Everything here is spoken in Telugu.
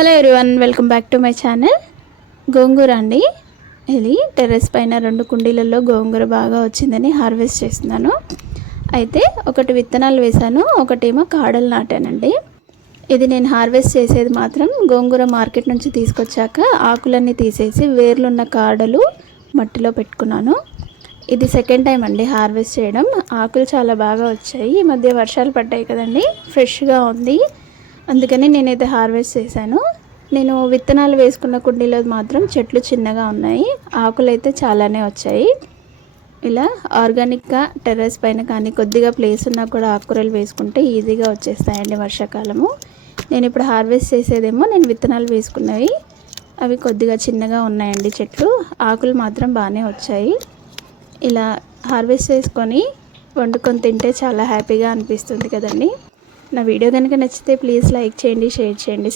Hello everyone, welcome back to my channel. Gongura అండి. ఇది టెర్రస్ పైన 2 కుండీలలో గోంగూర బాగా వచ్చిందని హార్వెస్ట్ చేస్తున్నాను. అయితే ఒకటి విత్తనాలు వేశాను, ఒకటేమో కాడలు నాటానండి. ఇది నేను హార్వెస్ట్ చేసేది మాత్రం గోంగూర మార్కెట్ నుంచి తీసుకొచ్చాక ఆకులన్నీ తీసేసి వేర్లున్న కాడలు మట్టిలో పెట్టుకున్నాను. ఇది సెకండ్ టైం అండి హార్వెస్ట్ చేయడం. ఆకులు చాలా బాగా వచ్చాయి. ఈ మధ్య వర్షాలు పడ్డాయి కదండి, ఫ్రెష్గా ఉంది. అందుకని నేనైతే హార్వెస్ట్ చేశాను. నేను విత్తనాలు వేసుకున్న కుండీలో మాత్రం చెట్లు చిన్నగా ఉన్నాయి, ఆకులు అయితే చాలానే వచ్చాయి. ఇలా ఆర్గానిక్గా టెర్రస్ పైన కానీ కొద్దిగా ప్లేస్ ఉన్నా కూడా ఆకుకూరలు వేసుకుంటే ఈజీగా వచ్చేస్తాయండి వర్షాకాలము. నేను ఇప్పుడు హార్వెస్ట్ చేసేదేమో నేను విత్తనాలు వేసుకున్నవి, అవి కొద్దిగా చిన్నగా ఉన్నాయండి చెట్లు. ఆకులు మాత్రం బాగానే వచ్చాయి. ఇలా హార్వెస్ట్ చేసుకొని వండుకొని తింటే చాలా హ్యాపీగా అనిపిస్తుంది కదండి. నా వీడియో కనుక నచ్చితే ప్లీజ్ లైక్ చేయండి, షేర్ చేయండి,